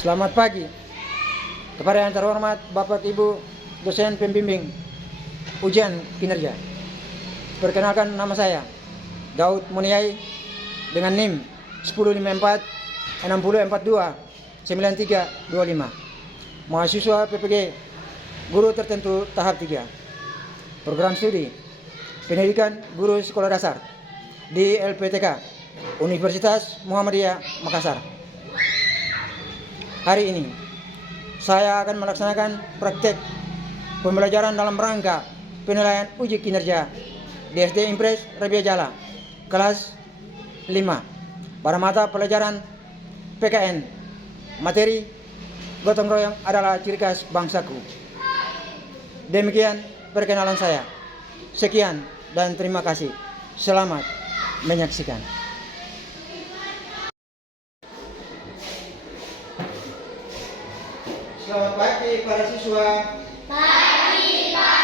Selamat pagi kepada yang terhormat Bapak Ibu dosen pembimbing ujian kinerja. Perkenalkan, nama saya Daud Muniai dengan NIM 1054 6042 9325. Mahasiswa PPG Guru Tertentu Tahap 3. Program studi Pendidikan Guru Sekolah Dasar di LPTK Universitas Muhammadiyah Makassar. Hari ini saya akan melaksanakan praktek pembelajaran dalam rangka penilaian uji kinerja di SD Impres Rabia Jala kelas 5 pada mata pelajaran PKN. Materi gotong royong adalah ciri khas bangsaku. Demikian perkenalan saya. Sekian dan terima kasih. Selamat menyaksikan. Selamat pagi para siswa. Pagi, Pak.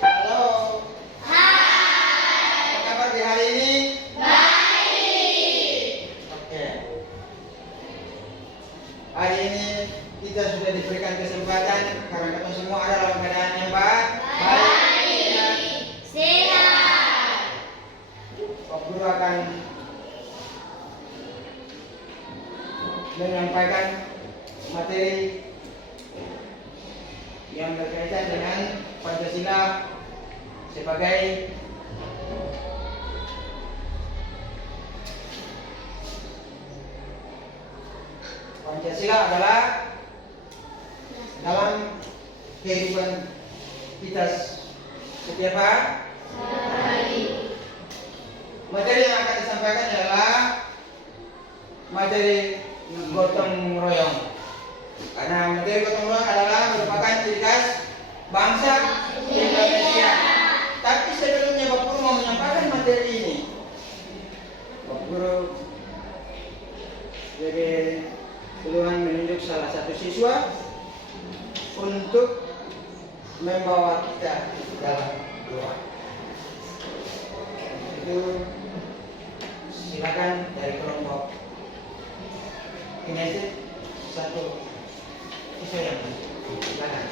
Halo. Hai. Apa kabar di hari ini? Baik. Oke. Hari ini kita sudah diberikan kesempatan karena kita semua ada dalam keadaan yang baik. Sehat. Pak Guru akan menyampaikan materi yang berkaitan dengan Pancasila sebagai Pancasila adalah dalam kehidupan kita setiap hari. Materi yang akan disampaikan adalah materi gotong royong. Karena materi gotong royong adalah merupakan ciri khas bangsa Indonesia. Tapi sebelumnya Bapak Guru mau menyampaikan materi ini. Bapak Guru jadi keluhan menunjuk salah satu siswa untuk membawa kita dalam doa. Itu silakan dari kelompok kinesis satu siswa yang silakan.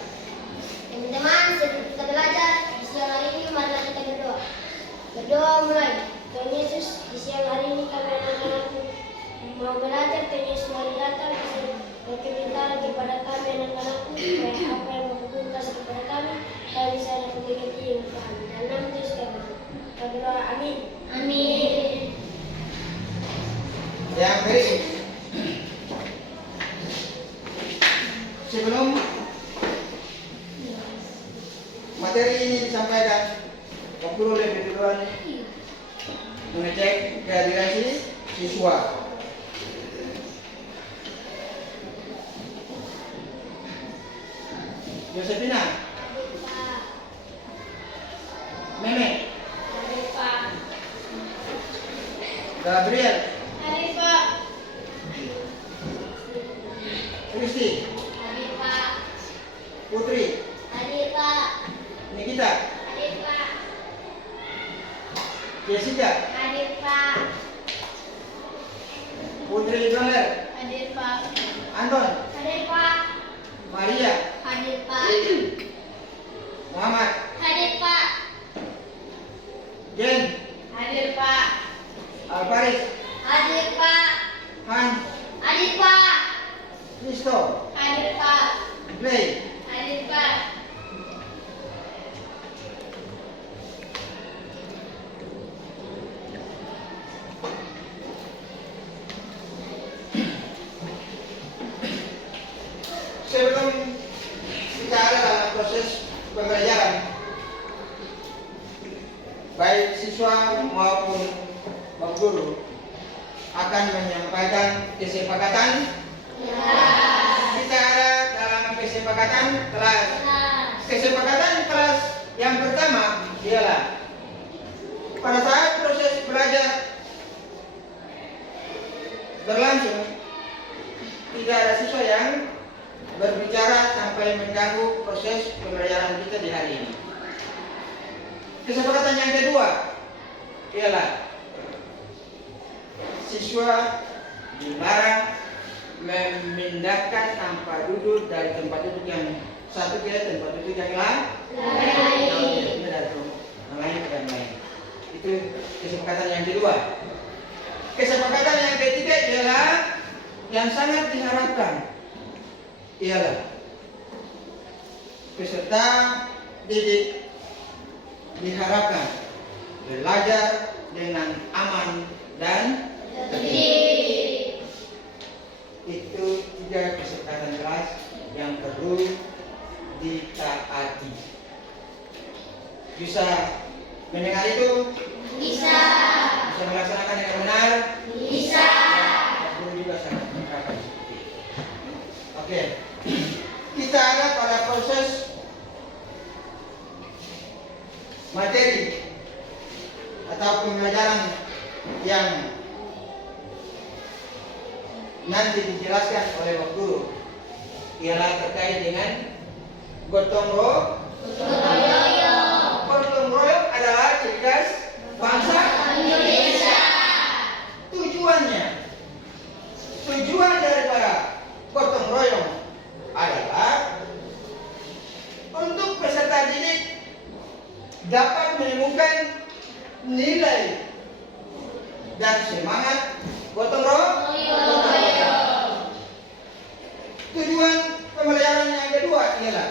Teman-teman, sebelum kita belajar di siang hari ini, marilah kita berdoa. Berdoa mulai. Tuhan Yesus, di siang hari ini kami anak-anakmu mau belajar. Tuhan Yesus, mari datang berkebintaran kepada kami anak-anakmu, supaya apa yang berkuntas kepada kami bisa dapat mengerti yang Tuhan. Dan nama Yesus kami berdoa. Amin. Amin. Yang berikut, sebelum materi ini disampaikan, Bapak Guru lebih duluan mengecek kehadiran siswa. Yosefina, Meme, Hadir Pak. Gabriel, Hadir Pak. Kristi, Hadir Pak. Putri, Hadir Pak. Nikita, Hadir Pak. Jessica, Hadir Pak. Putri Doler, Hadir Pak. Anton, Hadir Pak. Maria, Hadir Pak. Muhammad, Hadir Pak. Jen, Hadir Pak. Alvaris, Hadir Pak. Hans, Hadir Pak. Kristo, Hadir Pak. Clay. Hadir Pak. Sebelum kita ada dalam proses pembelajaran, baik siswa maupun Bapak Guru akan menyampaikan kesepakatan. Kita ada dalam kesepakatan kelas. Kesepakatan kelas yang pertama ialah pada saat proses belajar berlangsung, tidak ada siswa yang berbicara sampai mengganggu proses pembelajaran kita di hari ini. Kesepakatan yang kedua ialah siswa dilarang memindahkan tempat duduk dari tempat duduk yang satu ke tempat duduk yang lain. Dari yang lain ke yang lain. Itu kesepakatan yang kedua. Kesepakatan yang ketiga ialah yang sangat diharapkan ialah peserta didik diharapkan belajar dengan aman dan tertib. Itu 3 kesepakatan kelas yang perlu ditaati. Bisa mendengar itu? Bisa. Bisa melaksanakan dengan benar? Bisa. Perlu juga sangat menerapkan seperti itu. Oke. Kita ada pada proses materi atau pembelajaran yang nanti dijelaskan oleh Pak Guru ialah terkait dengan gotong royong. Gotong royong adalah ciri khas bangsa Indonesia. Tujuan daripada gotong royong adalah untuk peserta didik dapat menemukan nilai dan semangat gotong royong. Tujuan pembelajaran yang kedua ialah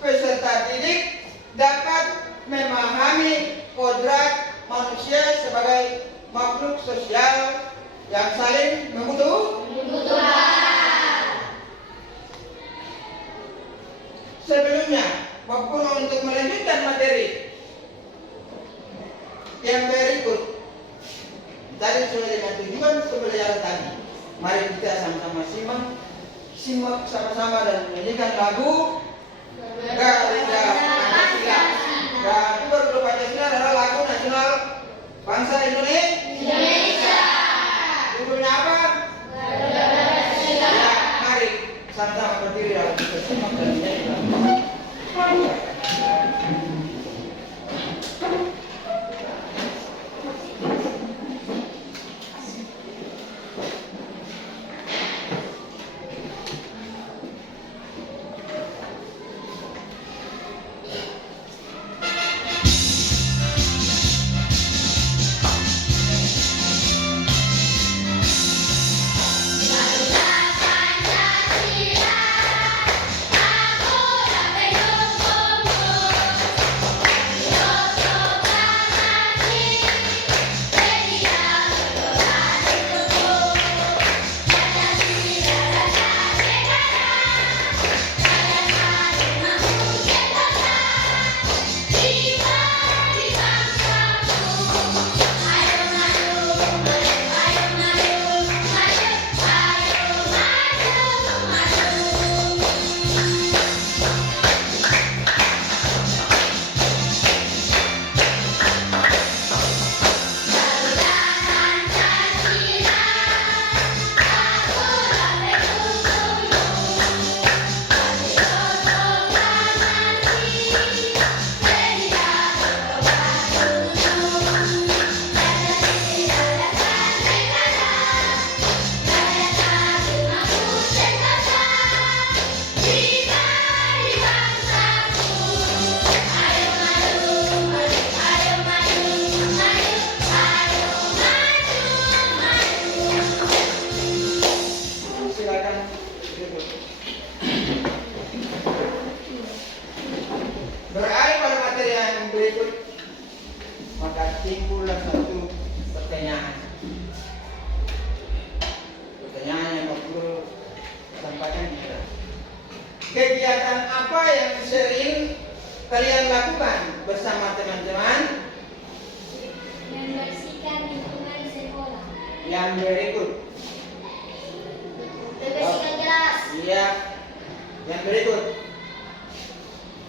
peserta didik dapat memahami kodrat manusia sebagai makhluk sosial yang saling membutuhkan. Sebelumnya, waktu untuk melanjutkan materi yang berikut tadi sesuai dengan tujuan pembelajaran tadi. Mari kita sama-sama simak sama-sama dan menyanyikan lagu Garuda Pancasila. Garuda Pancasila adalah lagu nasional bangsa Indonesia. Judulnya apa? Garuda Pancasila. Ya, mari sama-sama berdiri dalam simak dan menyanyikan. Beralih pada materi yang berikut, maka timbullah satu pertanyaan. Pertanyaan yang Pak Guru sampaikan adalah, kegiatan apa yang sering kalian lakukan bersama teman-teman? Membersihkan lingkungan sekolah. Yang berikut. Membersihkan kelas. Iya. Yang berikut.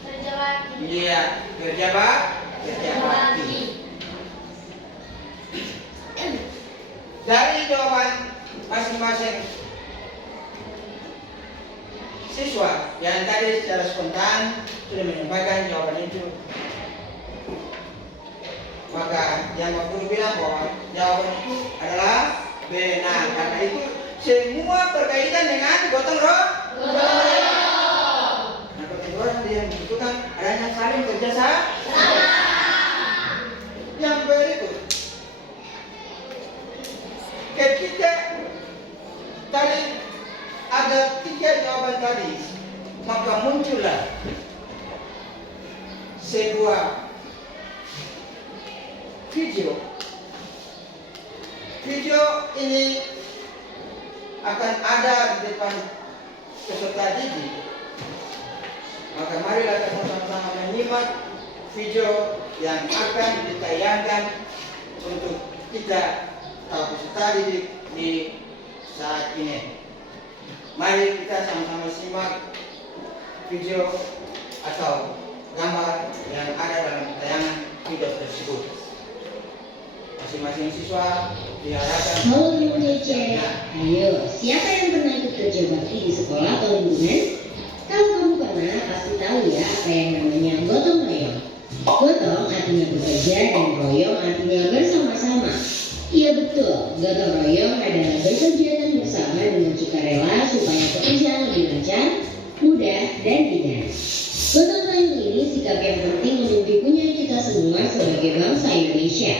Kerja bakti. Iya, kerja bakti. Dari jawaban masing-masing siswa yang tadi secara spontan sudah menyampaikan jawaban itu, maka yang Pak Guru bilang bahwa jawaban itu adalah benar. Karena itu semua berkaitan dengan gotong royong. Nah, gotong royong yang membutuhkan adanya saling kerjasama. Yang berikut, ketika tadi ada 3 jawaban tadi, maka muncullah sebuah video. Video ini akan ada di depan peserta didik. Maka marilah kita sama-sama menyimak video yang akan ditayangkan untuk kita peserta didik di saat ini. Mari kita sama-sama simak video atau gambar yang ada dalam tayangan video tersebut. Masing-masing siswa diharapkan. Halo Indonesia, ayo siapa yang pernah ikut kerja bakti di sekolah atau lingkungan? Kalau kamu pernah, pasti tahu ya apa yang namanya gotong royong. Gotong artinya bekerja dan royong artinya bersama-sama. Iya betul, gotong royong adalah berkegiatan bersama dengan sukarela supaya pekerjaan lebih lancar, mudah, dan ringan. Gotong royong ini sikap yang penting untuk dipunyai kita semua sebagai bangsa Indonesia.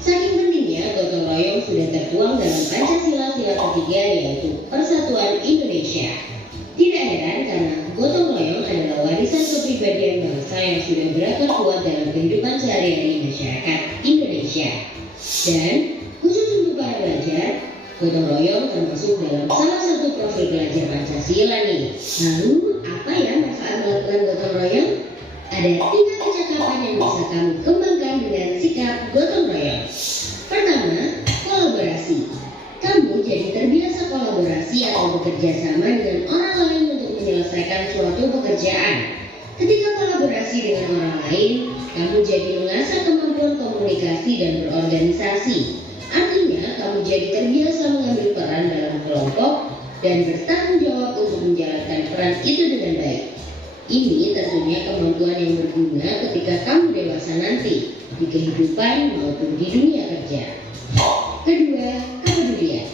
Saking pentingnya, gotong royong sudah tertuang dalam Pancasila sila ketiga, yaitu Persatuan Indonesia. Tidak heran karena gotong royong adalah warisan kepribadian bangsa yang sudah berakar kuat dalam kehidupan sehari-hari masyarakat Indonesia. Dan khusus untuk para pelajar, gotong royong termasuk dalam salah satu profil belajar Pancasila nih. Lalu, apa ya manfaat melakukan gotong royong? Ada 3 kecakapan yang bisa kami kembangkan dengan sikap gotong royong. Pertama, kolaborasi. Kamu jadi terbiasa kolaborasi atau bekerja sama dengan orang lain untuk menyelesaikan suatu pekerjaan. Ketika kolaborasi dengan orang lain, kamu jadi mengasah kemampuan komunikasi dan berorganisasi. Artinya, kamu jadi terbiasa mengambil peran dalam kelompok dan bertanggung jawab untuk menjalankan peran itu dengan baik. Ini tentunya kemampuan yang berguna ketika kamu dewasa nanti, di kehidupan maupun di dunia kerja. Kedua, kepedulian.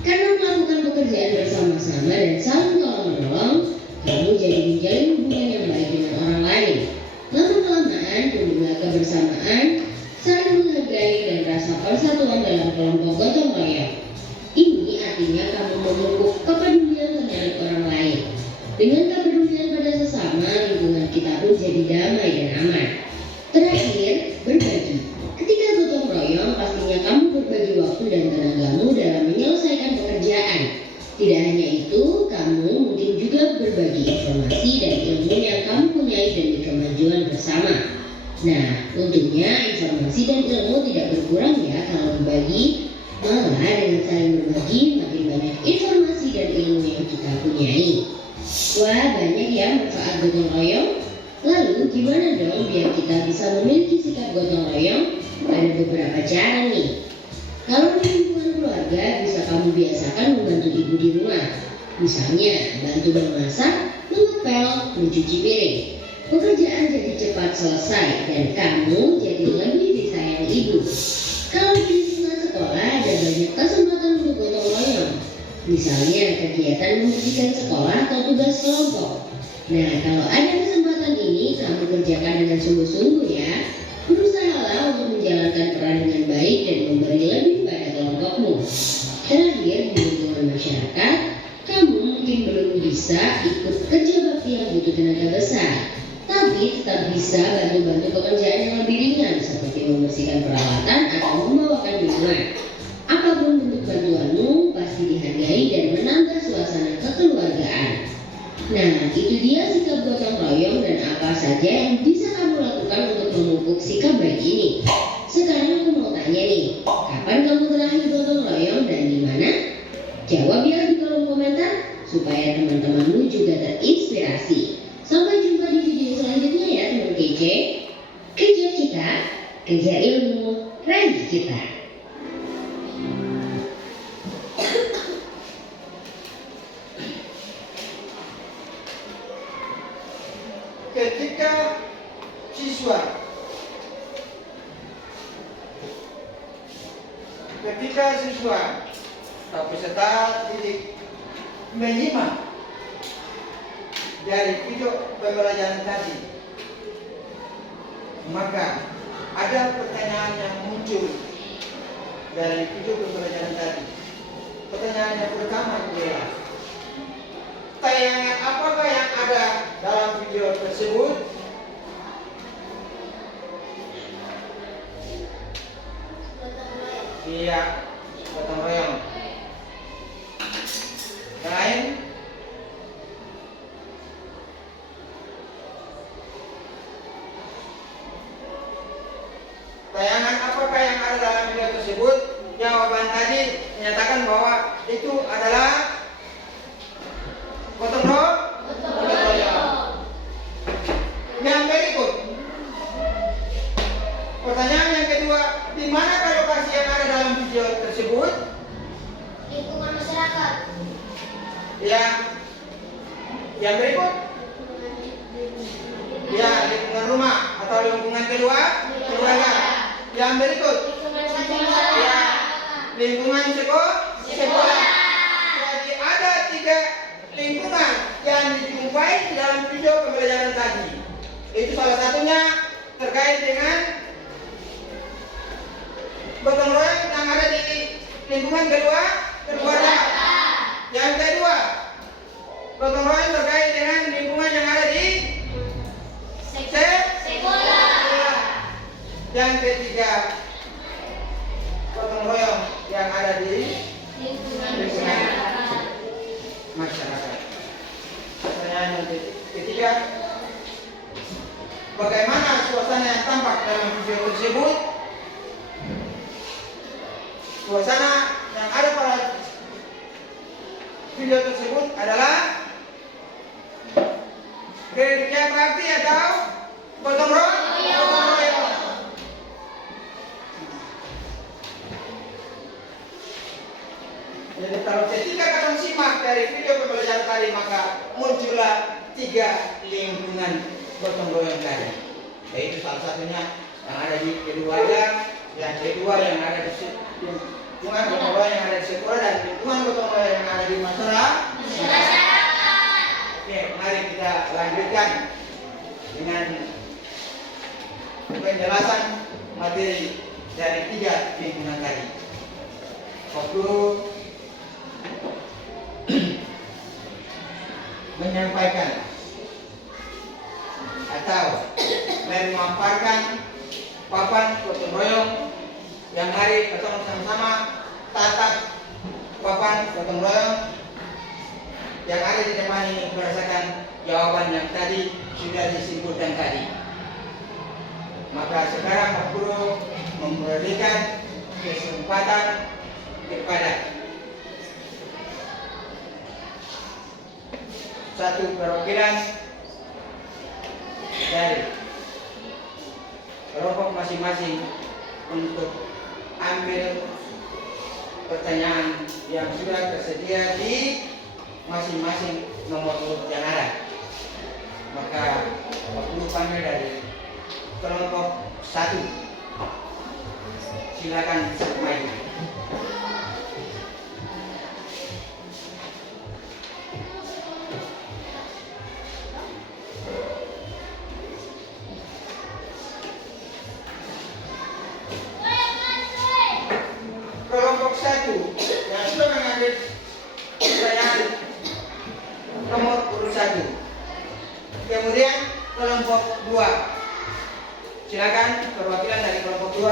Karena melakukan pekerjaan bersama-sama dan saling tolong-menolong, kamu jadi menjalin hubungan yang baik dengan orang lain. Lama-kelamaan tumbuhlah kebersamaan, saling menghargai dan rasa persatuan dalam kelompok gotong royong. Ini artinya kamu memupuk kepedulian terhadap orang lain. Dengan kepedulian pada sesama, lingkungan kita pun jadi damai dan aman. Terakhir, berbagi. Ketika gotong royong, pastinya kamu berbagi waktu dan tenagamu dalam menyelesaikan pekerjaan. Tidak hanya itu, kamu mungkin juga berbagi informasi dan ilmu yang kamu punyai demi kemajuan bersama. Nah, untungnya informasi dan ilmu tidak berkurang ya kalau berbagi. Malah dengan saling berbagi, makin banyak informasi dan ilmu yang kita punyai. Wah, banyak ya manfaat gotong royong. Lalu gimana dong biar kita bisa memiliki sikap gotong royong? Ada beberapa cara nih. Kalau di lingkungan keluarga, bisa kamu biasakan membantu ibu di rumah. Misalnya, bantu memasak, mengepel, mencuci piring. Pekerjaan jadi cepat selesai dan kamu jadi lebih disayangi ibu. Kalau di lingkungan sekolah, ada banyak kesempatan untuk gotong royong. Misalnya kegiatan membersihkan sekolah atau tugas kelompok. Nah, kalau ada kesempatan ini, kamu kerjakan dengan sungguh-sungguh ya. Berusahalah untuk menjalankan peran dengan baik dan memberi lebih pada kelompokmu. Terakhir, di lingkungan masyarakat, kamu mungkin belum bisa ikut kerja bakti yang butuh tenaga besar, tapi tetap bisa bantu-bantu pekerjaan yang lebih ringan seperti membersihkan peralatan atau membawakan minuman. Apapun bentuk bantuanmu pasti dihargai dan menambah suasana kekeluargaan. Nah, itu dia sikap gotong royong dan apa saja yang bisa kamu lakukan untuk memupuk sikap baik ini. Sekarang aku mau tanya nih, kapan kamu terakhir gotong royong dan di mana? Jawab ya di kolom komentar supaya teman-temanmu juga terinspirasi. Sampai jumpa di video selanjutnya ya teman kece. Kerja kita, kerja ilmu, raih kita. Ketika siswa atau peserta didik menyimak dari video pembelajaran tadi, maka ada pertanyaan yang muncul dari video pembelajaran tadi. Pertanyaan yang pertama adalah, tayangan apakah yang ada dalam video tersebut? Iya, gotong royong. Yang lain? Tayangan apakah yang ada dalam video tersebut? Jawaban tadi menyatakan bahwa itu adalah gotong royong. Yang berikut, pertanyaan yang kedua, di mana lokasi yang ada dalam video tersebut? Lingkungan masyarakat. Ya. Yang berikut? Ya, lingkungan rumah atau lingkungan keluarga. Yang berikut? Lingkungan sekolah. Ya, lingkungan sekolah. Jadi ada 3 lingkungan yang dijumpai di dalam video pembelajaran tadi. Itu salah satunya terkait dengan gotong royong yang ada di lingkungan keluarga. Yang kedua, gotong royong terkait dengan lingkungan yang ada di sekolah. Yang ketiga, gotong royong yang ada di lingkungan masyarakat. Pertanyaan yang ketiga, bagaimana suasana yang tampak dalam video tersebut? Suasana yang ada pada video tersebut adalah gereja bakti atau gotong royong. Jadi kalau ketika kita simak dari video pembelajaran tadi, maka muncullah 3 lingkungan gotong royong tadi. Yaitu salah satunya yang ada di keluarga, yang kedua yang ada di lingkungan gotong royong yang ada di sekolah, dan lingkungan gotong royong yang ada di masyarakat. Oke, mari kita lanjutkan dengan penjelasan materi dari 3 lingkungan tadi. Waktu menyampaikan atau memaparkan papan gotong royong yang hari ketemu sama-sama tatap papan gotong royong yang ada di depan ini berdasarkan jawaban yang tadi sudah disebutkan tadi. Maka sekarang Pak Guru memberikan kesempatan kepada satu perwakilan dari kelompok masing-masing untuk ambil pertanyaan yang sudah tersedia di masing-masing nomor urut yang ada. Maka waktu panggil dari kelompok 1, silakan maju. Kelompok 1 yang sudah mengambil pertanyaan nomor urut 1. Kemudian kelompok 2. Silakan perwakilan dari kelompok 2.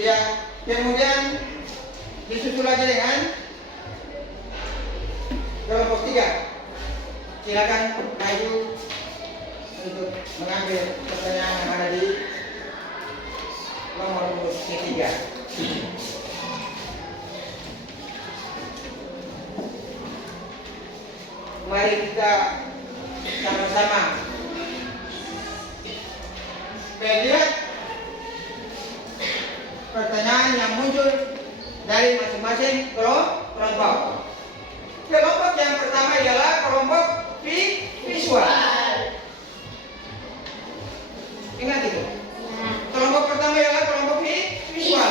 Iya, kemudian disusul lagi dengan kelompok 3. Silakan maju untuk mengambil pertanyaan yang ada di nomor urut ketiga. Mari kita sama-sama melihat pertanyaan yang muncul dari masing-masing kelompok. Kelompok yang pertama ialah kelompok visual. Ingat itu. Kelompok pertama ialah kelompok visual.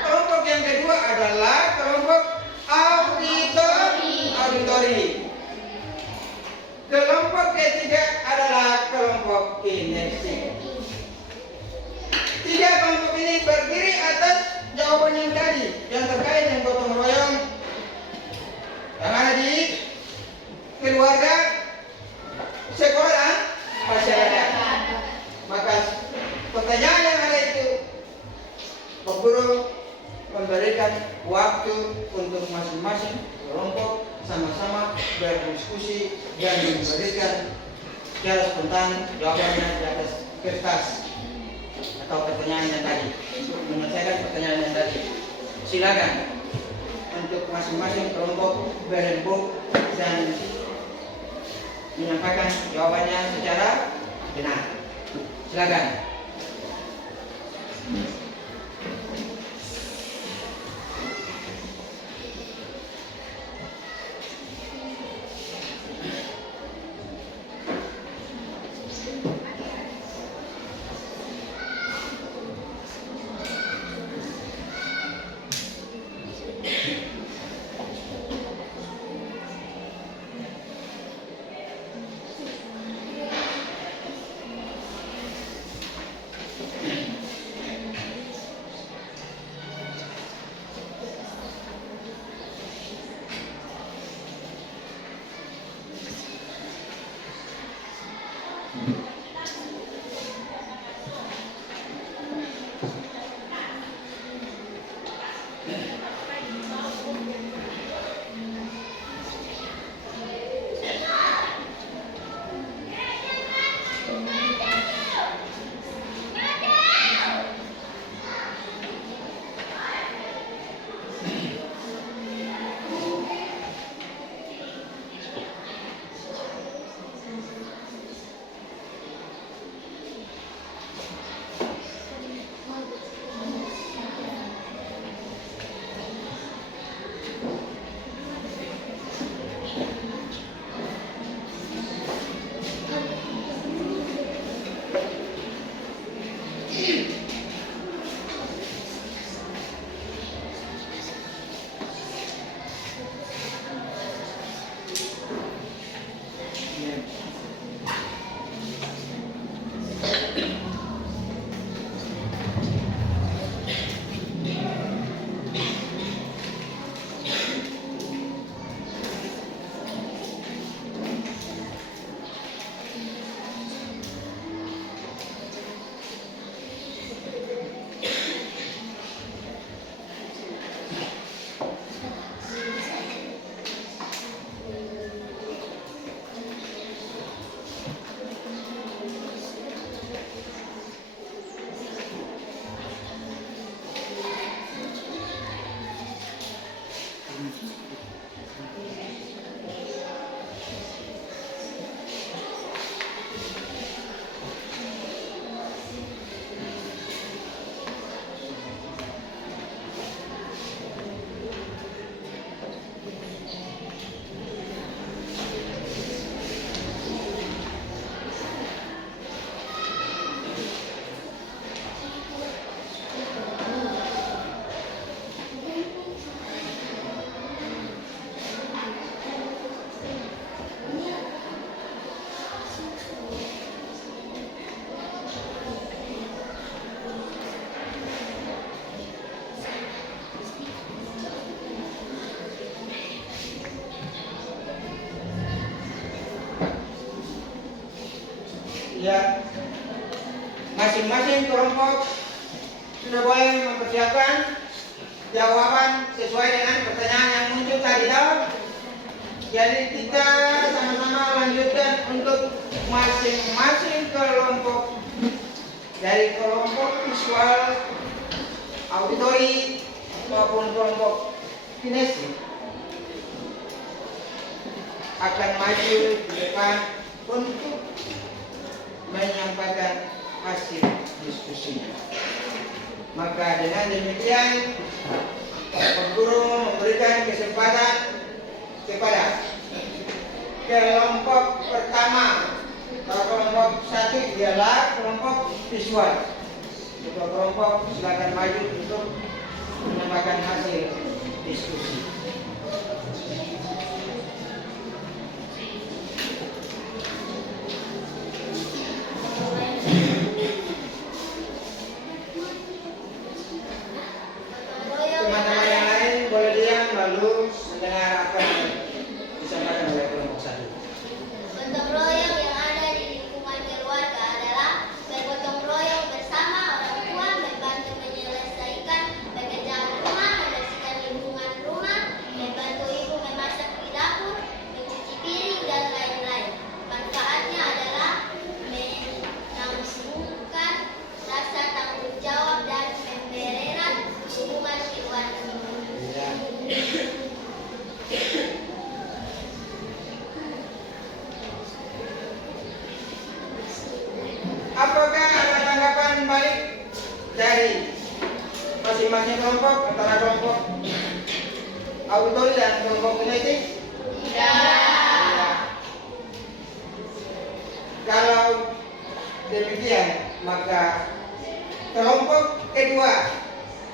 Kelompok yang kedua adalah kelompok auditori. Kelompok ketiga adalah kelompok kinestetik. Tiga kelompok ini berdiri atas jawaban yang tadi yang terkait dengan gotong royong yang ada di keluarga, sekolah, dan masyarakat. Maka pertanyaan yang ada itu, Pak Guru memberikan waktu untuk masing-masing kelompok sama-sama berdiskusi dan memberikan secara spontan jawabannya di atas kertas atau pertanyaan yang tadi, untuk menyelesaikan pertanyaan yang tadi. Silakan untuk masing-masing kelompok berembuk dan menyampaikan jawabannya secara benar. Silakan. Ya, masing-masing kelompok sudah boleh mempersiapkan jawaban sesuai dengan pertanyaan yang muncul tadi tahu. Jadi kita sama-sama lanjutkan untuk masing-masing kelompok, dari kelompok visual, auditori maupun kelompok kinestetik akan maju di depan untuk menyampaikan hasil diskusinya. Maka dengan demikian Pak Guru memberikan kesempatan kepada kelompok pertama, kalau kelompok satu ialah kelompok visual. Ketua kelompok silakan maju untuk menyampaikan hasil diskusi. Teman-teman yang lain boleh diam lalu mendengar apa yang disampaikan oleh kelompok satu. Gotong royong yang ada di lingkungan keluarga adalah bergotong royong bersama orang tua, membantu menyelesaikan pekerjaan rumah, membersihkan lingkungan rumah, membantu ibu memasak di dapur, mencuci piring, dan lain-lain. Manfaatnya adalah menambahkan rasa tanggung jawab dan mempererat hubungan keluarga. Apakah ada tanggapan balik dari masing-masing kelompok antara kelompok auditori dan kelompok kinetik? Tidak. Kalau demikian, maka kelompok kedua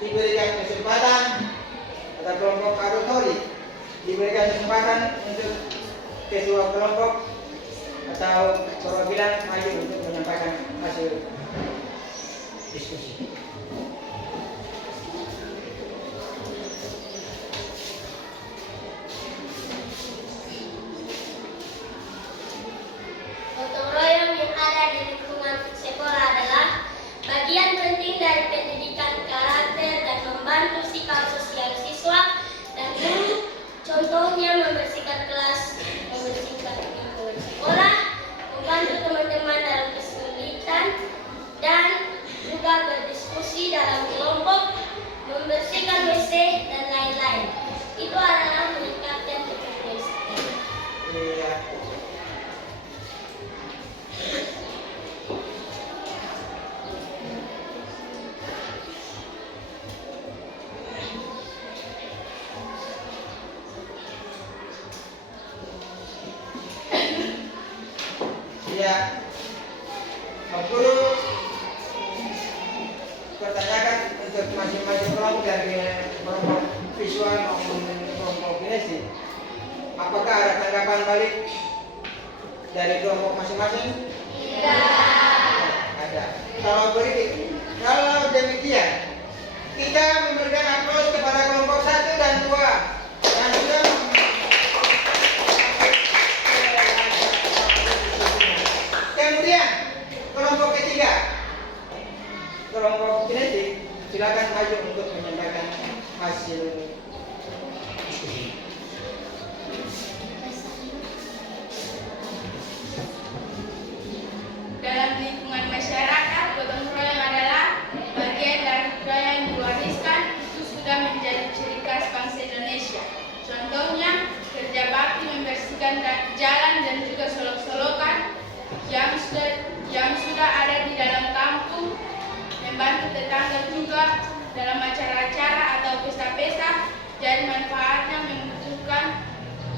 diberikan kesempatan atau kelompok auditori diberikan kesempatan untuk ketua kelompok atau perwakilan maju untuk menyampaikan hasil diskusi. Gotong royong yang ada di lingkungan sekolah adalah bagian penting dari pendidikan karakter dan membantu sikap sosial siswa dan guru. Contohnya membersihkan kelas, membersihkan lingkungan sekolah, membantu teman-teman dalam kesulitan, dan juga berdiskusi dalam kelompok, membersihkan WC, dan lain-lain. Itu adalah meningkatkan keterbukaan. Iya. Ya, Pak Guru pertanyakan untuk masing-masing kelompok dari kelompok visual maupun kelompok kinesis. Apakah ada tanggapan balik dari kelompok masing-masing? Tidak. Ada. Kalau demikian, kita memberikan aplaus kepada kelompok 1 dan 2 yang sudah kemudian kelompok ketiga, kelompok kinetik, silakan maju untuk menyampaikan hasil diskusi. Dalam lingkungan masyarakat, gotong royong adalah bagian dari budaya yang diwariskan, itu sudah menjadi ciri khas bangsa Indonesia. Contohnya, kerja bakti membersihkan jalan dan juga solok-solokan yang sudah ada di dalam kampung, membantu tetangga juga dalam acara-acara atau pesta-pesta. Jadi manfaatnya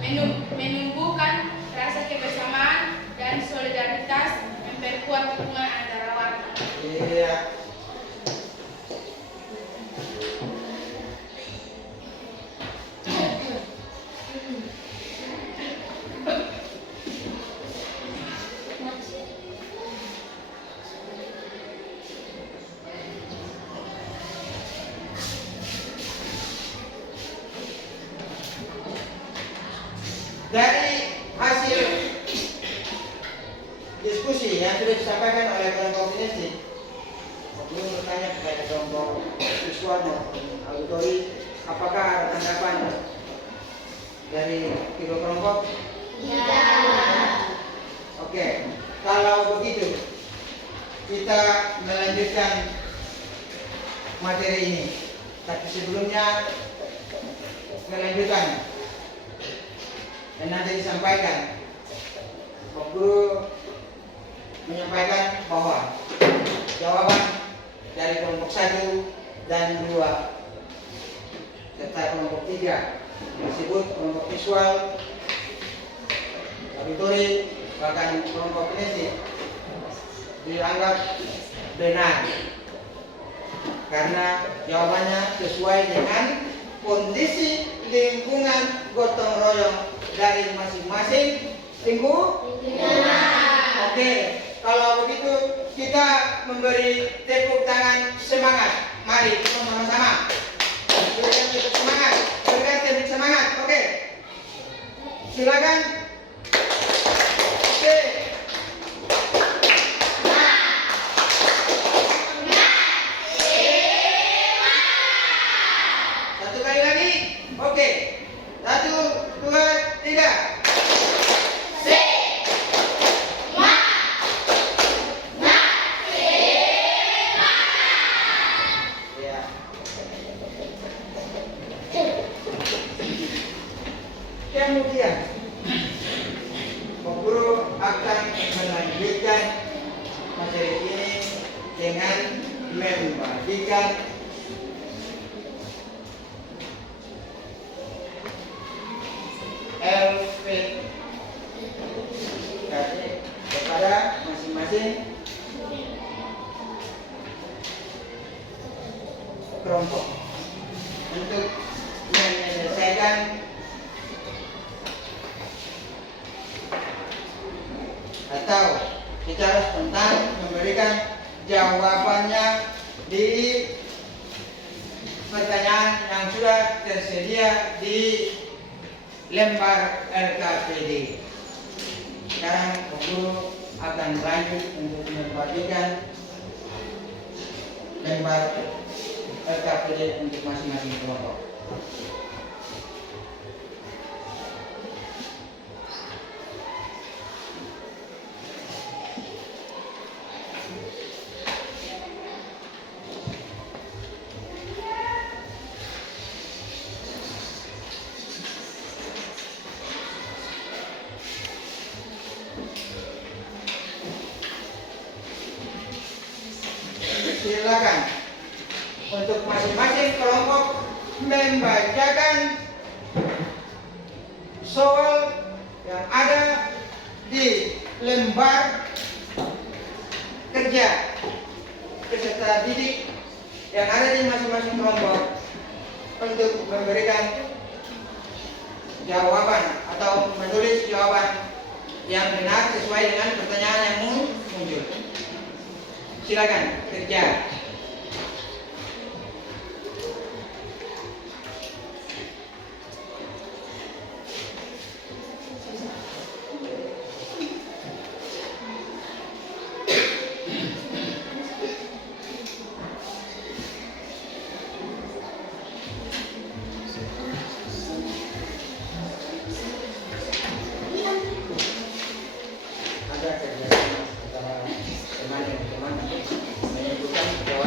menumbuhkan rasa kebersamaan dan solidaritas, memperkuat hubungan antara warga. Iya. Dari hasil diskusi yang sudah disampaikan oleh kelompok kinesis, belum bertanya kepada kelompok visual maupun auditori, apakah ada tanggapan dari kedua kelompok? Tidak. Oke, kalau begitu kita melanjutkan materi ini. Tapi sebelumnya melanjutkan dan nanti disampaikan, Pak Guru menyampaikan bahwa jawaban dari kelompok 1 dan 2 serta kelompok 3 disebut kelompok visual, auditori, bahkan kelompok ini sih dianggap benar karena jawabannya sesuai dengan kondisi lingkungan gotong royong dari masing-masing lingkungan. Oke, kalau begitu kita memberi tepuk tangan semangat. Mari sama-sama berikan tepuk semangat, berikan tepuk semangat. Oke, silakan. Oke. Satu kali lagi. Oke. 1, 2, 3. Ya. Kemudian guru akan melanjutkan materi ini dengan membagikan LP kepada masing-masing kelompok untuk menyelesaikan atau bicara tentang memberikan jawabannya di pertanyaan yang sudah tersedia di lembar LKPD. Sekarang guru akan lanjut untuk membagikan lembar LKPD untuk masing-masing kelompok. Silakan untuk masing-masing kelompok membacakan soal yang ada di lembar kerja peserta didik yang ada di masing-masing kelompok untuk memberikan jawaban atau menulis jawaban yang benar sesuai dengan pertanyaan yang muncul. Silakan kerja. Ada kerjasama antara teman dan teman untuk menyebutkan jawaban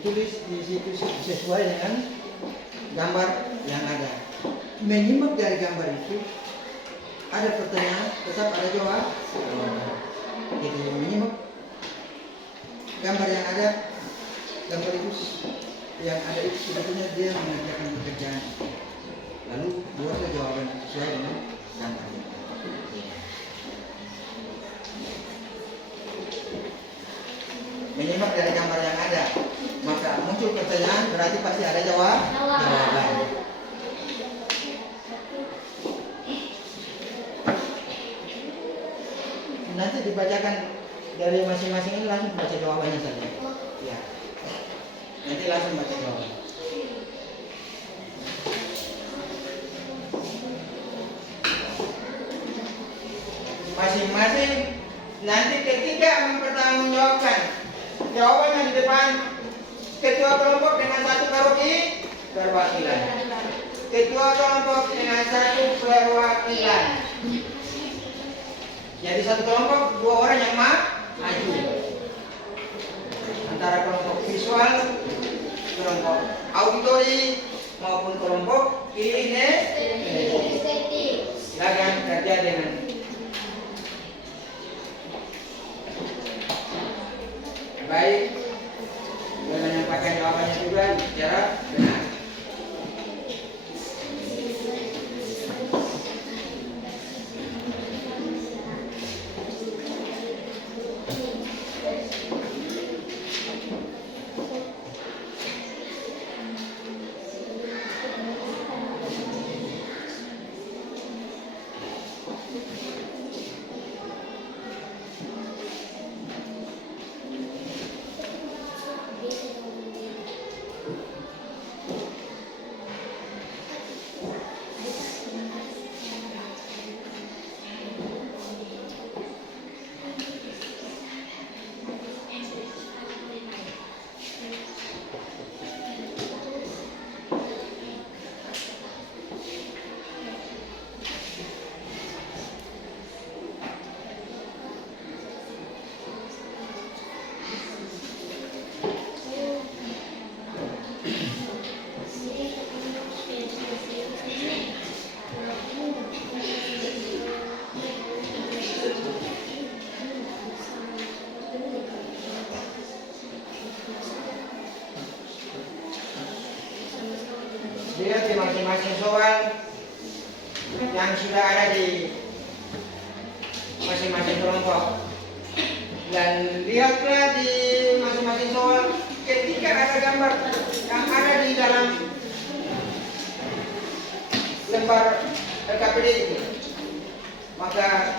ditulis di situ sesuai dengan gambar yang ada. Menyimak dari gambar itu, ada pertanyaan, tetap ada jawaban. Jadi menyimak gambar yang ada, gambar itu yang ada itu sebetulnya dia mengerjakan pekerjaan. Lalu buatlah jawaban sesuai dengan gambar. Menyimak dari gambar yang ada, maka muncul pertanyaan berarti pasti ada jawaban. Nanti dibacakan dari masing-masing ini, langsung baca jawabannya saja. Ya. Nanti langsung baca jawaban. Masing-masing nanti ketika mempertanggungjawabkan jawabannya di depan ketua kelompok dengan satu perwakilan. Ketua kelompok dengan satu perwakilan. Jadi satu kelompok 2 orang yang maju. Antara kelompok visual, kelompok auditori maupun kelompok kinestetik. Silakan kerja dengan baik dan menyampaikan jawabannya juga secara benar. Lihat di masing-masing soal yang sudah ada di masing-masing kelompok, dan lihatlah di masing-masing soal ketika ada gambar yang ada di dalam lembar LKPD itu, maka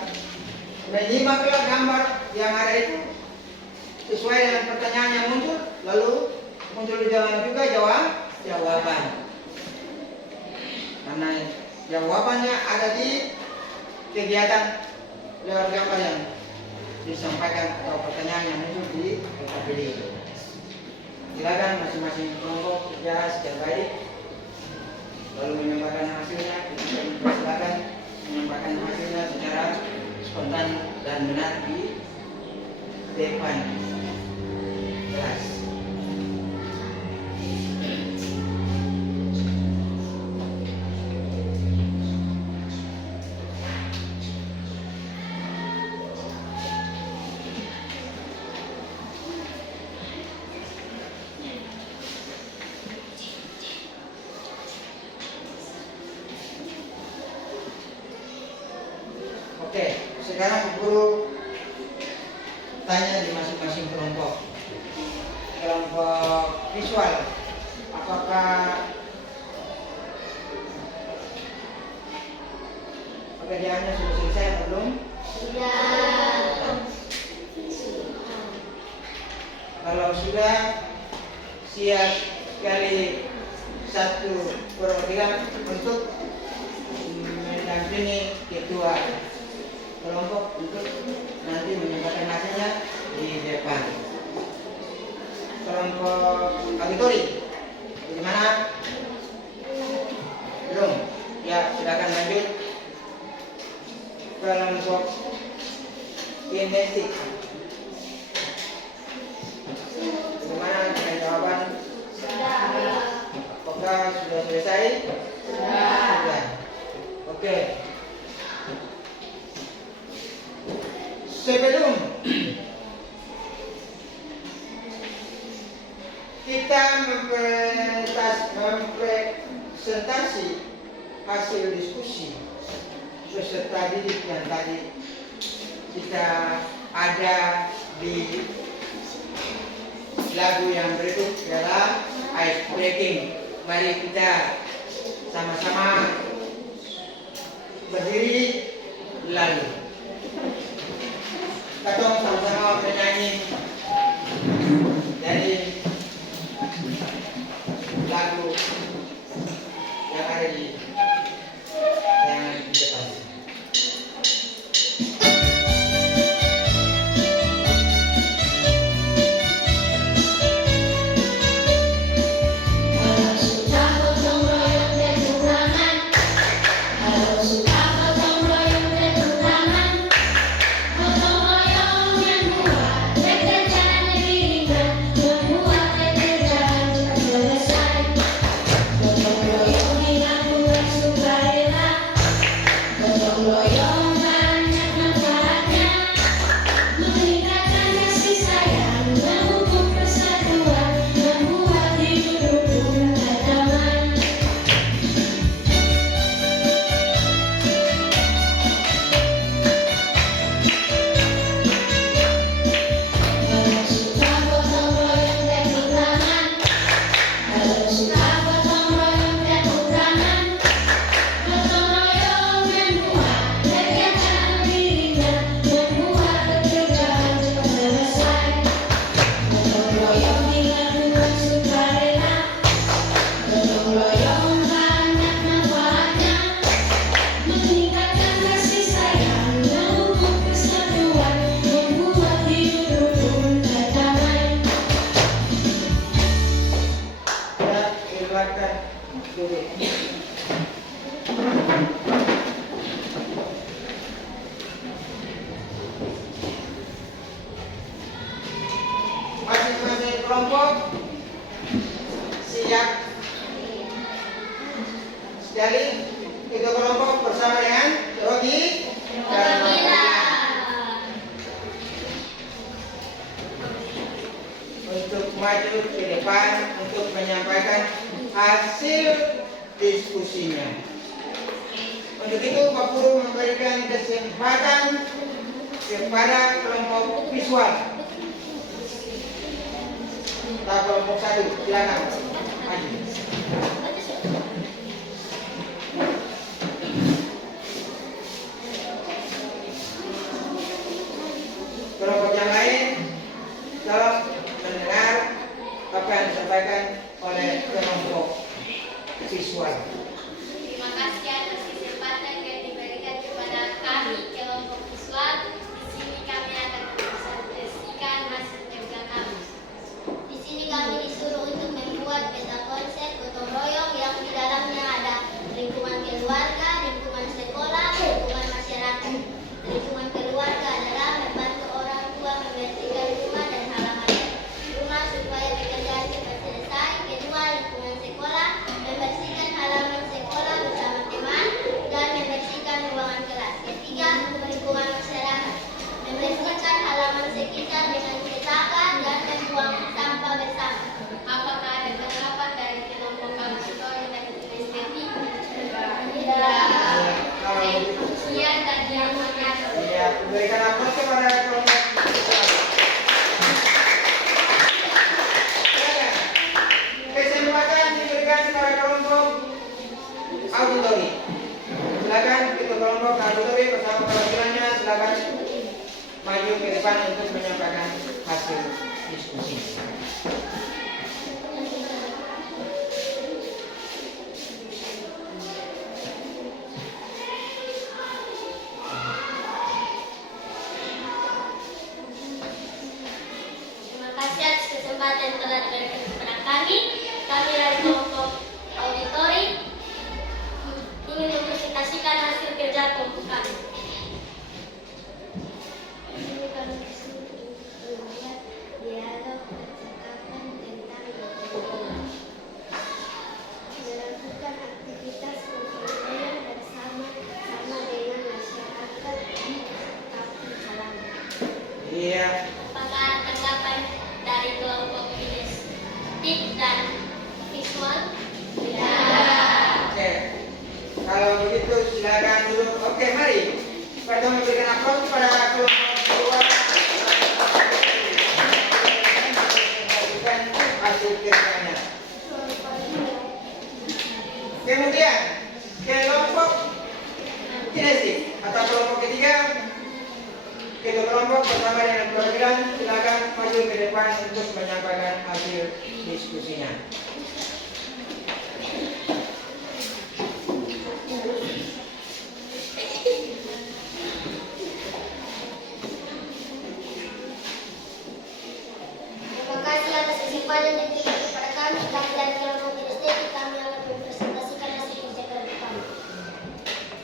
menyimaklah gambar yang ada itu sesuai dengan pertanyaan yang muncul, lalu muncul di dalam juga jawaban. Karena jawabannya ada di kegiatan lewat gambar yang disampaikan atau pertanyaan yang muncul di LKPD. Silakan masing-masing kelompok kerja secara baik, lalu menyampaikan hasilnya. Silakan menyampaikan hasilnya secara spontan dan benar di depan kelas. Oke, sekarang guru tanya di masing-masing kelompok. Kelompok visual, apakah pekerjaannya sudah selesai atau belum? Sudah. Kalau sudah, siap kali satu perwakilan untuk mendampingi ketua kelompok untuk nanti menyampaikan hasilnya di depan. Kelompok auditori, bagaimana? Belum? Ya, silakan lanjut. Kelompok kinetik, bagaimana dengan jawaban? sudah selesai? Sudah. Oke. Sebelum kita mempresentasi hasil diskusi peserta didik yang tadi kita ada di lagu yang berikut adalah ice breaking. Mari kita sama-sama berdiri lalu kita sama-sama menyanyi dari lagu yang ada di depan. Masing-masing kelompok siap sekali. Itu kelompok bersama dengan Rogi dan Mila untuk maju ke depan untuk menyampaikan hasil diskusinya. Untuk itu Pak Guru memberikan kesempatan kepada kelompok visual. Kelompok 1, silakan maju. Kelompok yang lain tolong mendengar apa yang disampaikan oleh kelompok visual. Terima kasih atas kesempatan yang diberikan kepada kami kelompok visual. Di sini kami akan mempresentasikan hasil kerja kami. Di sini kami disuruh untuk membuat peta konsep gotong royong yang di dalamnya ada lingkungan keluarga, lingkungan sekolah, lingkungan masyarakat. Lingkungan keluarga adalah membantu orang tua membersihkan rumah dan halaman rumah supaya pekerjaan cepat selesai. Kedua, lingkungan sekolah membersihkan halaman sekolah bersama teman dan membersihkan ruangan kelas. Ketiga, lingkungan masyarakat membersihkan halaman sekitar dengan tetangga dan membuang sampah bersama. Apakah ada tanggapan dari kelompok auditori dan estetik? Tidak. Sekian dan terima kasih. Ya, berikan aplaus kepada kelompok visual. Silakan. Kesempatan diberikan kepada kelompok auditori. Silakan itu kelompok auditori bersama perwakilannya silakan maju ke depan untuk menyampaikan hasil diskusi. Terima kasih atas kesempatan yang telah diberikan kepada kami. Kami dari kelompok auditori ingin mempresentasikan hasil kerja kelompok kami. Ini kami disuruh untuk membuat dialog percakapan Nadia. Apakah tanggapan dari kelompok kinestik dan visual? Ya. Oke. Kalau begitu silakan duduk. Oke, mari. Pertama berikan aplaus kepada kelompok kedua. Hasil kerjanya. Kemudian kelompok kinesik atau kelompok ketiga, kedua kelompok bersama dengan perwakilan silakan maju ke depan untuk menyampaikan hasil diskusinya. Terima kasih atas kesempatan yang diberikan kepada kami. Kami dari kelompok kinestik, kami akan mempresentasikan hasil kerja kelompok kami.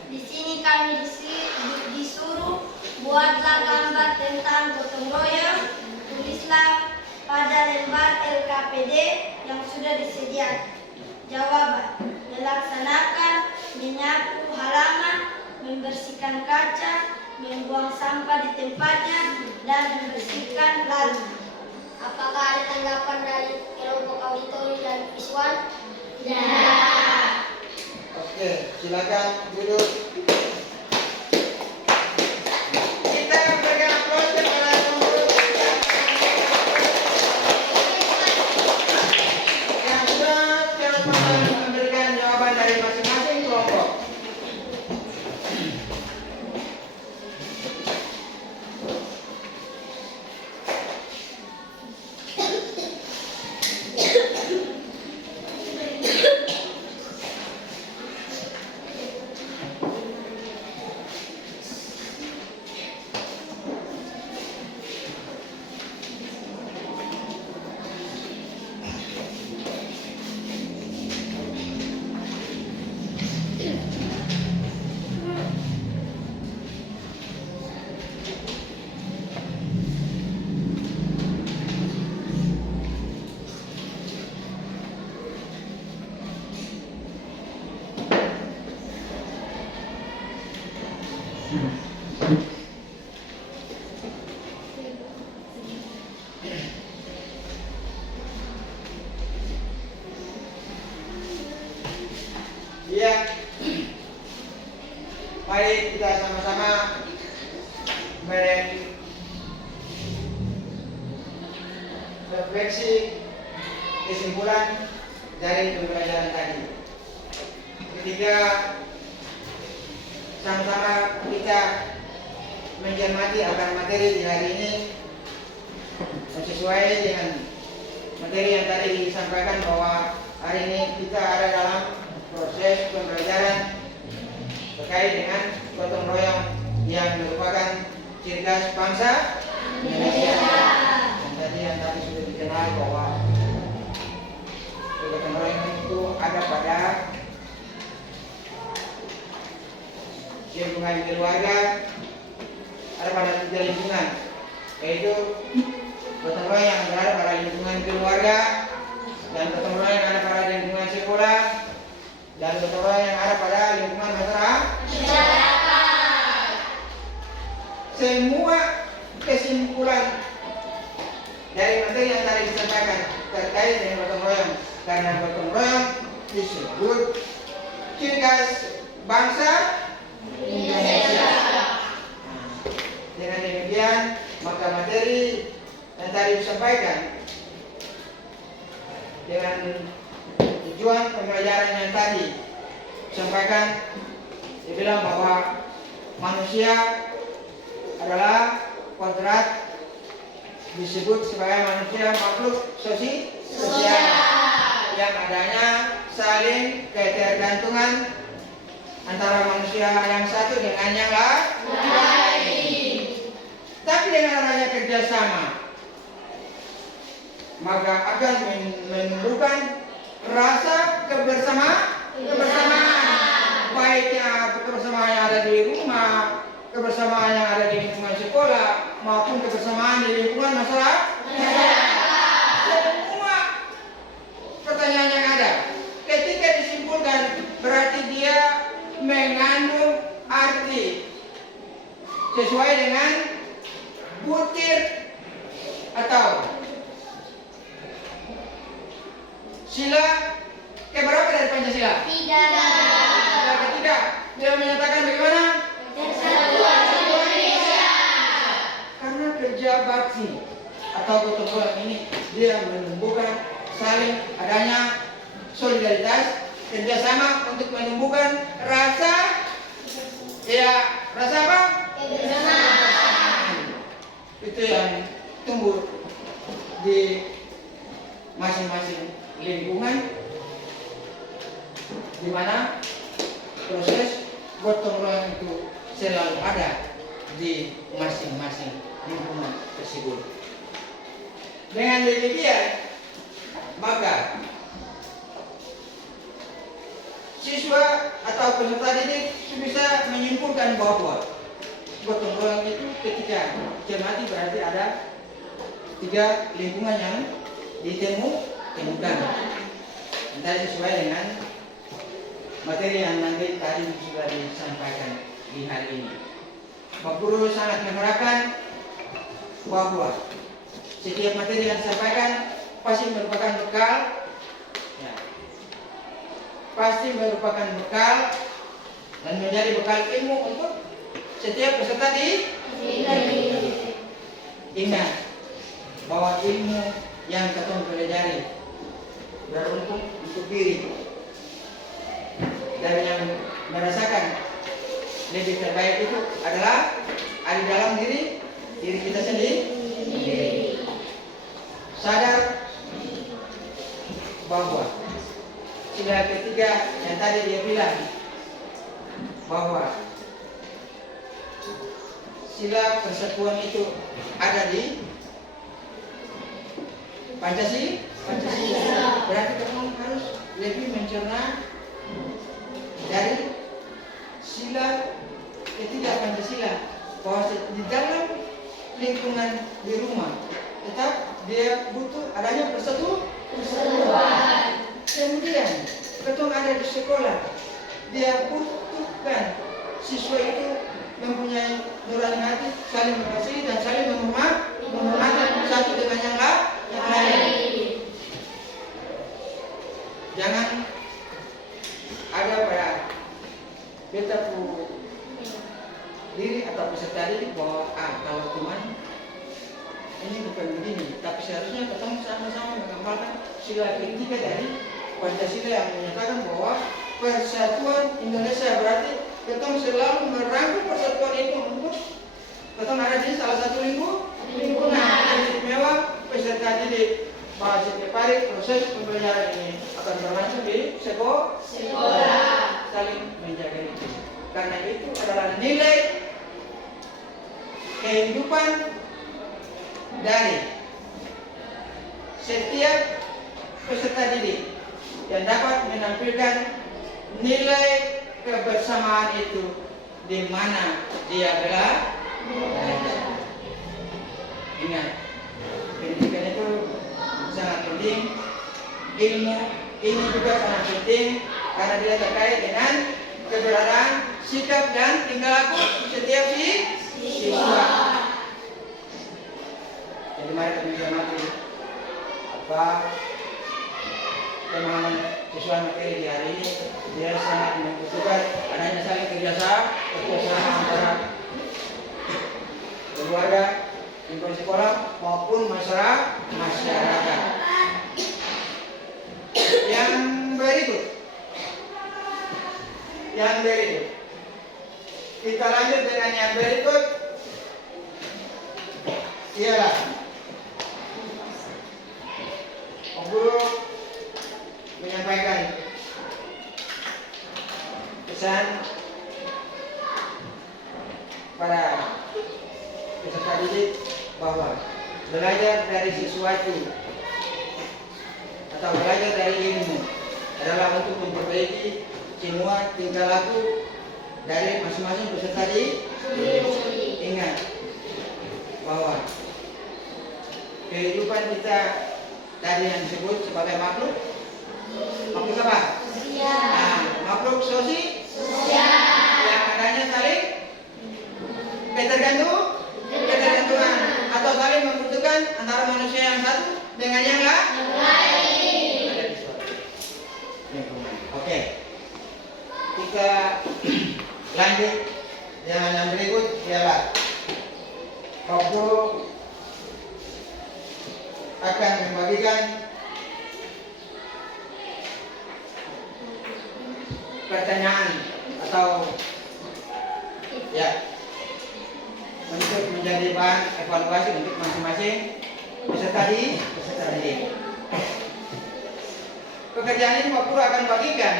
Di sini kami disuruh buatlah gambar tentang gotong royong, tulislah pada lembar LKPD yang sudah disediakan. Jawaban: melaksanakan, menyapu halaman, membersihkan kaca, membuang sampah di tempatnya, dan membersihkan lalu. Apakah ada tanggapan dari kelompok auditori dan visual? Ya. Oke, silakan duduk. Kita berikan aplaus kepada kelompok yang sudah terus memberikan jawaban dari masing-masing kelompok. Iya. Mari kita sama-sama merefleksi kesimpulan dari pembelajaran tadi. Ketika sama-sama kita mencermati akan materi di hari ini sesuai dengan materi yang tadi disampaikan bahwa hari ini kita ada dalam proses pembelajaran terkait dengan gotong royong yang merupakan ciri khas bangsa Indonesia. Yang tadi sudah dikenal bahwa gotong royong itu ada pada lingkungan keluarga, ada pada tiga lingkungan, yaitu gotong royong yang berada pada lingkungan keluarga, dan gotong royong yang ada pada lingkungan sekolah, dan gotong royong yang ada pada lingkungan masyarakat. Semua kesimpulan dari materi yang tadi disampaikan terkait dengan gotong royong, karena gotong royong disebut ciri khas bangsa Indonesia. Dengan demikian, maka materi yang tadi disampaikan dengan tujuan pembelajaran yang tadi disampaikan, dibilang bahwa manusia adalah kodrat disebut sebagai manusia makhluk sosial yang adanya saling ketergantungan antara manusia yang satu dengan yang lain. Tapi dengan adanya kerjasama, maka akan menimbulkan rasa kebersamaan, baiknya kebersamaan yang ada di rumah, kebersamaan yang ada di lingkungan sekolah, maupun kebersamaan di lingkungan masyarakat. Semua pertanyaan yang ada ketika disimpulkan berarti dia mengandung arti sesuai dengan butir Pancasila? Tidak. Yang ketiga, dia menyatakan bagaimana? Persatuan Indonesia. Karena kerja bakti atau gotong royong ini dia menumbuhkan saling adanya solidaritas, kerjasama untuk menumbuhkan rasa apa? Kebersamaan. Itu yang tumbuh di masing-masing lingkungan, di mana proses gotong royong itu selalu ada di masing-masing lingkungan tersebut. Dengan demikian, maka siswa atau peserta didik bisa menyimpulkan bahwa gotong royong itu ketika cermati berarti ada 3 lingkungan yang ditemukan. Entah sesuai dengan materi yang nanti tadi sudah disampaikan di hari ini. Pak Guru sangat mengharapkan bahwa setiap materi yang disampaikan pasti merupakan bekal, ya, pasti merupakan bekal dan menjadi bekal ilmu untuk setiap peserta didik. Ingat bahwa ilmu yang kita pelajari beruntung untuk diri dan yang merasakan lebih terbaik itu adalah ada dalam diri kita sendiri. Sadar bahwa sila ketiga yang tadi dia bilang bahwa sila persatuan itu ada di Pancasila. Berarti kamu harus lebih mencerna dari sila ketiga Pancasila, bahwa di dalam lingkungan di rumah tetap dia butuh adanya persatuan. Kemudian ketika ada di sekolah, dia butuhkan siswa itu mempunyai nurani hati, saling mengasihi dan saling menghormati satu dengan yang lain. Jangan ada pada kita diri atau peserta didik bahwa kalau teman ini bukan begini, tapi seharusnya ketemu sama-sama mengamalkan sila ketiga dari Pancasila yang menyatakan bahwa persatuan Indonesia, berarti ketemu selalu merangkul persatuan itu untuk ketemu ada di salah satu lingkungan. Istimewa peserta didik bahwa setiap hari proses pembelajaran ini akan berlangsung di sekolah, saling menjaga itu. Karena itu adalah nilai kehidupan dari setiap peserta didik yang dapat menampilkan nilai kebersamaan itu di mana dia belajar. Ingat, pendidikan itu sangat penting. Ilmu ini juga sangat penting karena dia terkait dengan keberadaan, sikap dan tingkah laku setiap siswa. Jadi mari kita mencermati apa pemahaman sesuai materi di hari ini. Dia sangat membutuhkan adanya saling kerjasama antara keluarga, lingkungan sekolah maupun masyarakat. Yang berikut, kita lanjut dengan yang berikut, ialah Guru menyampaikan pesan pada peserta didik bahwa belajar dari sesuatu atau belajar dari ilmu adalah untuk memperbaiki semua tingkah laku dari masing-masing peserta didik. Ingat bahwa kehidupan kita tadi yang disebut sebagai makhluk apa? Makhluk sosial yang adanya saling ketergantungan atau saling membutuhkan antara manusia yang satu dengan yang lain. Ada di suatu lingkungan. Oke. Kita lanjut dengan yang berikut ialah waktu akan membagikan pertanyaan atau ya untuk menjadi bahan evaluasi untuk masing-masing peserta didik. Pekerjaan ini Pak Guru akan bagikan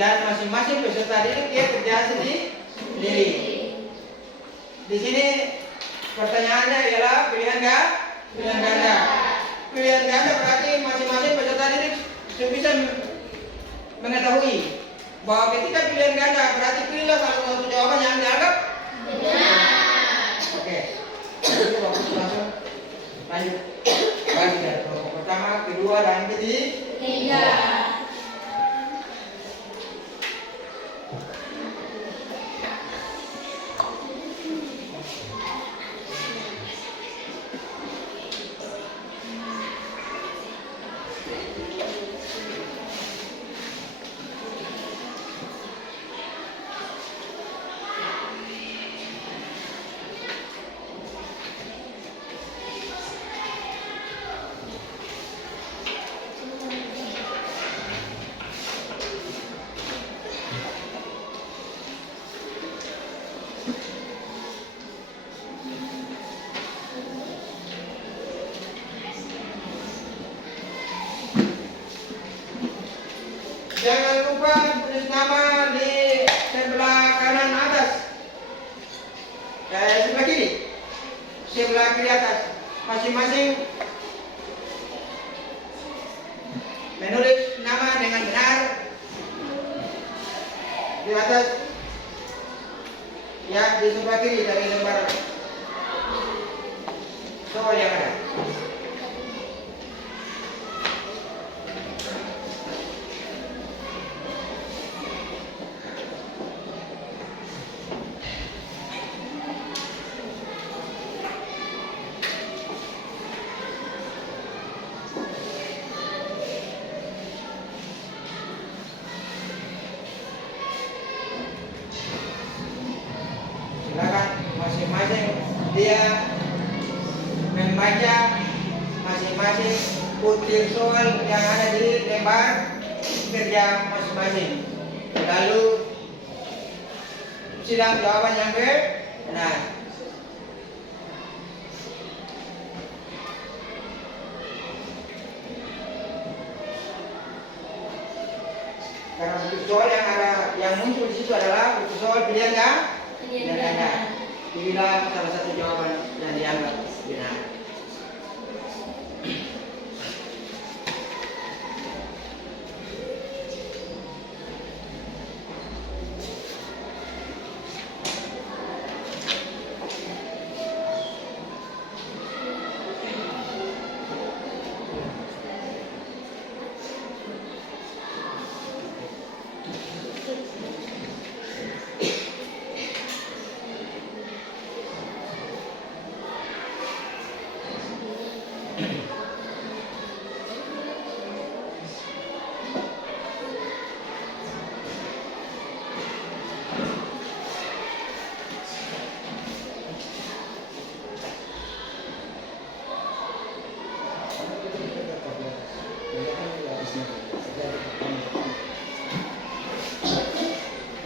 dan masing-masing peserta didik dia kerja sendiri. Di sini pertanyaannya ialah pilihan ganda. Pilihan ganda berarti masing-masing peserta didik bisa mengetahui bahwa ketika pilihan ganda berarti pilihlah salah satu jawaban yang dianggap benar. Oke. Jadi langsung lanjut. Bagi ya. Pertama, kedua, dan ketiga. Jangan lupa tulis nama di sebelah kanan atas, sebelah kiri, sebelah kiri atas. Masing-masing menulis nama dengan benar di atas, ya di sebelah kiri dari lembar soal yang ada. Silakan masing-masing dia membaca masing-masing butir soal yang ada di lembar kerja masing-masing. Lalu silang jawaban yang benar. Karena butir soal yang ada yang muncul di situ adalah butir soal pilihan ganda. Pilihlah salah satu jawaban yang dianggap benar.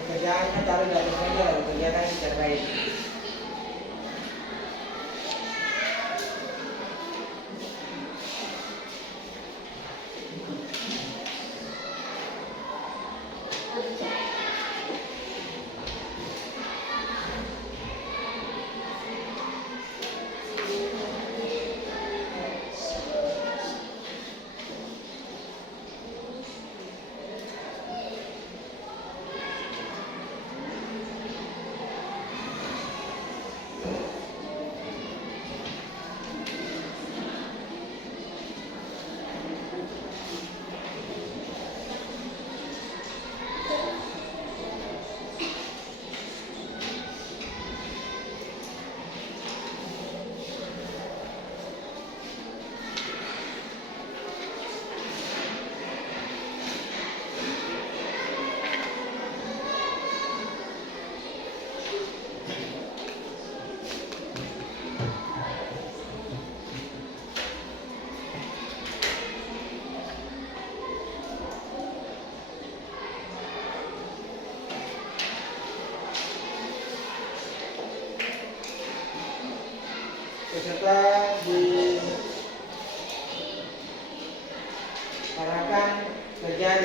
Pekerjaannya taruh di atas meja lalu kerjakan secara baik.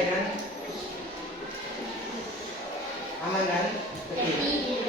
dengan aman dan tertib.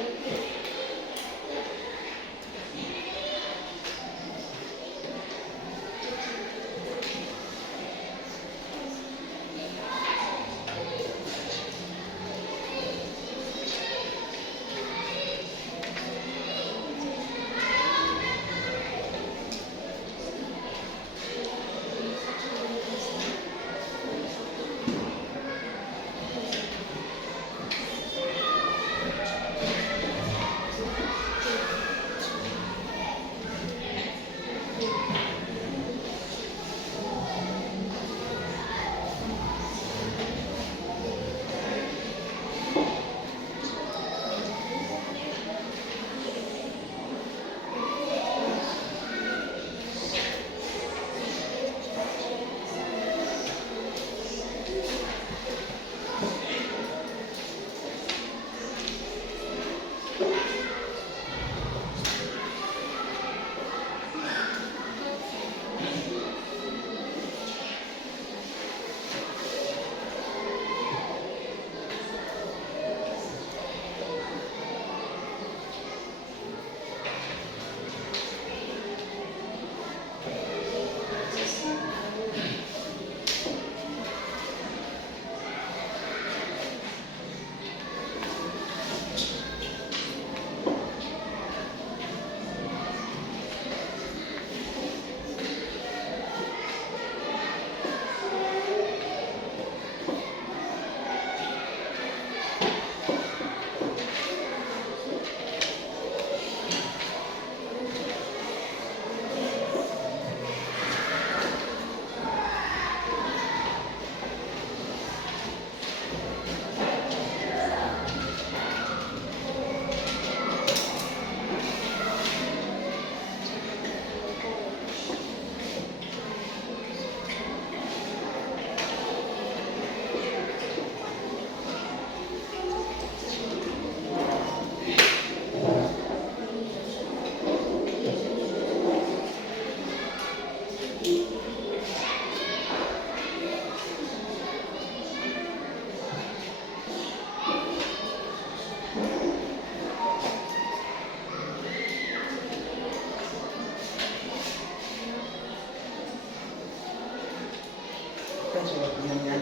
Kan sudah penyanyian.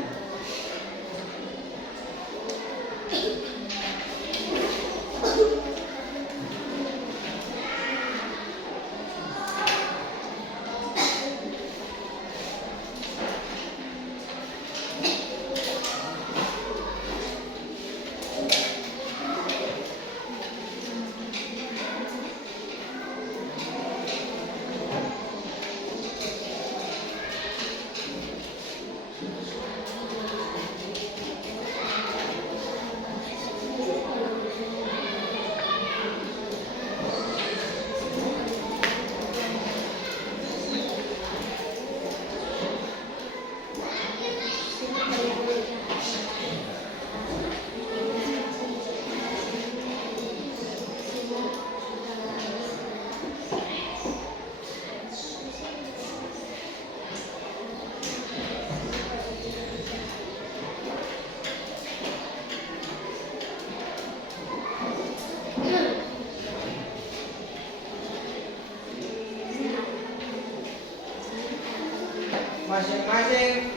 Masing-masing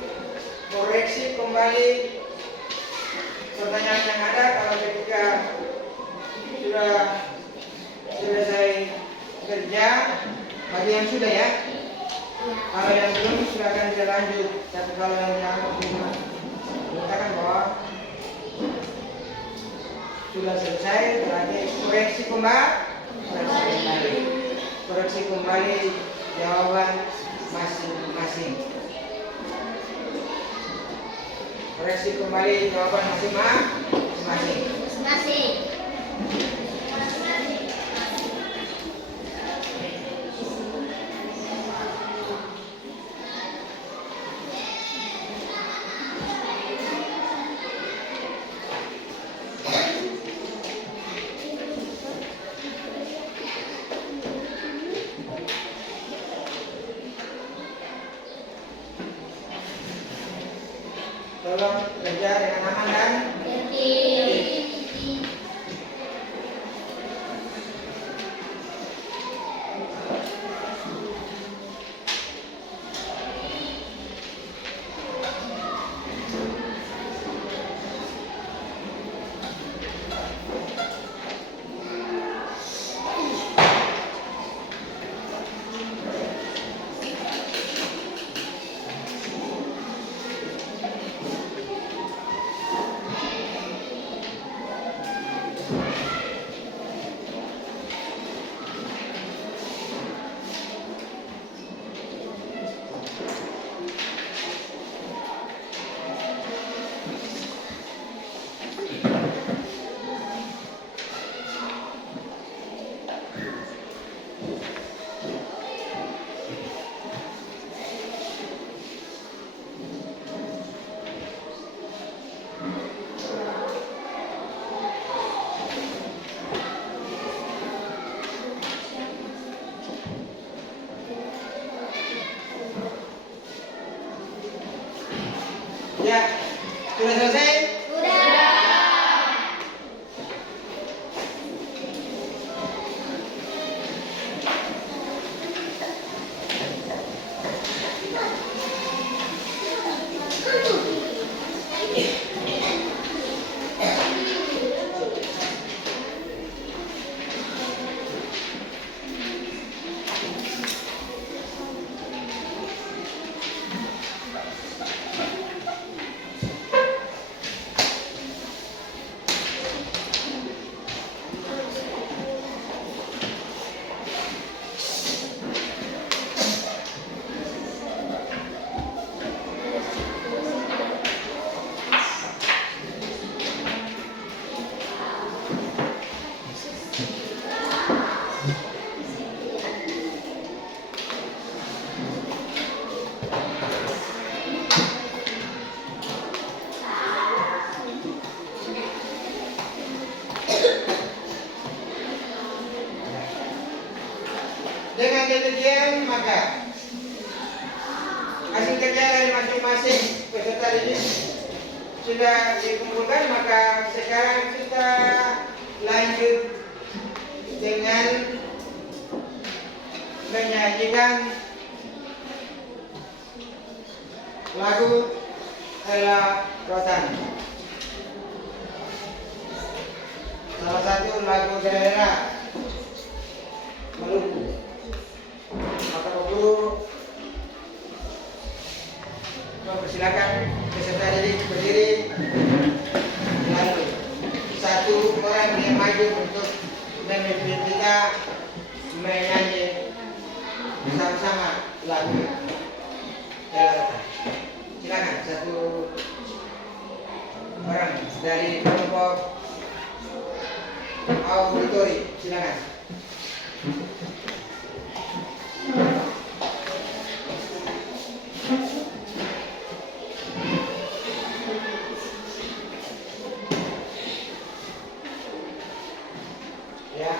koreksi kembali pertanyaan yang ada. Kalau ketika sudah selesai kerja, bagi yang sudah ya. Kalau yang belum silakan dilanjut. Tapi kalau yang dianggap belum, katakan bahwa sudah selesai, berarti koreksi kembali, koreksi kembali jawaban masing-masing. Koreksi kembali jawaban masing-masing. Tolong belajar dengan aman dan tertib. Ya, sudah selesai? Sudah. Dengan demikian maka hasil kerja dari masing-masing peserta didik sudah dikumpulkan, maka sekarang kita lanjut dengan menyanyikan lagu Ella Rotan, salah satu lagu daerah Maluku. Maka Pak Guru mempersilakan peserta didik berdiri, lalu satu orang yang maju untuk memimpin kita menyanyi bersama-sama lagu Ella Rotan. Silakan satu orang dari kelompok auditori, silakan. Ya.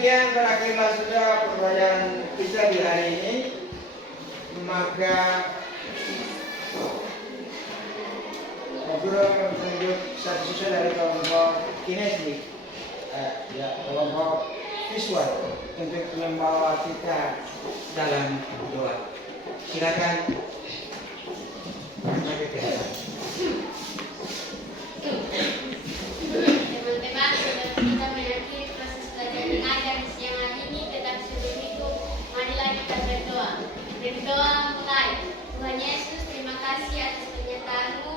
demikian berakhirlah sudah pembelajaran kita di hari ini. Maka guru menunjuk satu siswa dari kelompok kinestetik, kelompok visual untuk membawa kita dalam doa. Silakan. Teman-teman, sebelum kita mengakhiri proses belajar mengajar di siang hari ini, tetap sebelum itu, marilah kita berdoa. Berdoa mulai. Tuhan Yesus, terima kasih atas penyertaan-Mu.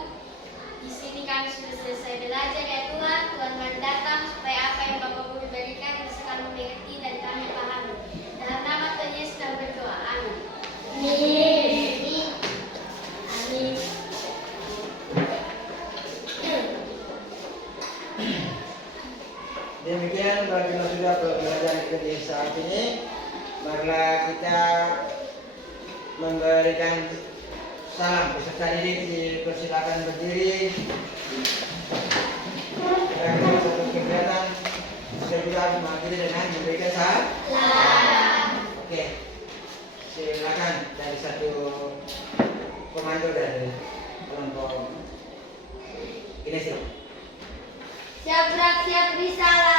Di sini kami sudah selesai belajar ya Tuhan. Tuhan kami datang supaya apa yang Bapak Guru berikan bisa kami mengerti dan kami pahami. Dalam nama Tuhan Yesus kami berdoa. Amin. Amin. Amin. Demikian bagaimana sudah pembelajaran kita di saat ini. Marilah kita memberikan salam peserta didik, dipersilakan berdiri. Kita akan satu kegiatan kita juga harus mengakhiri dengan memberikan salam. Oke, silakan dari satu komando dari kelompok kinestetik. Siap gerak, siap bisalah.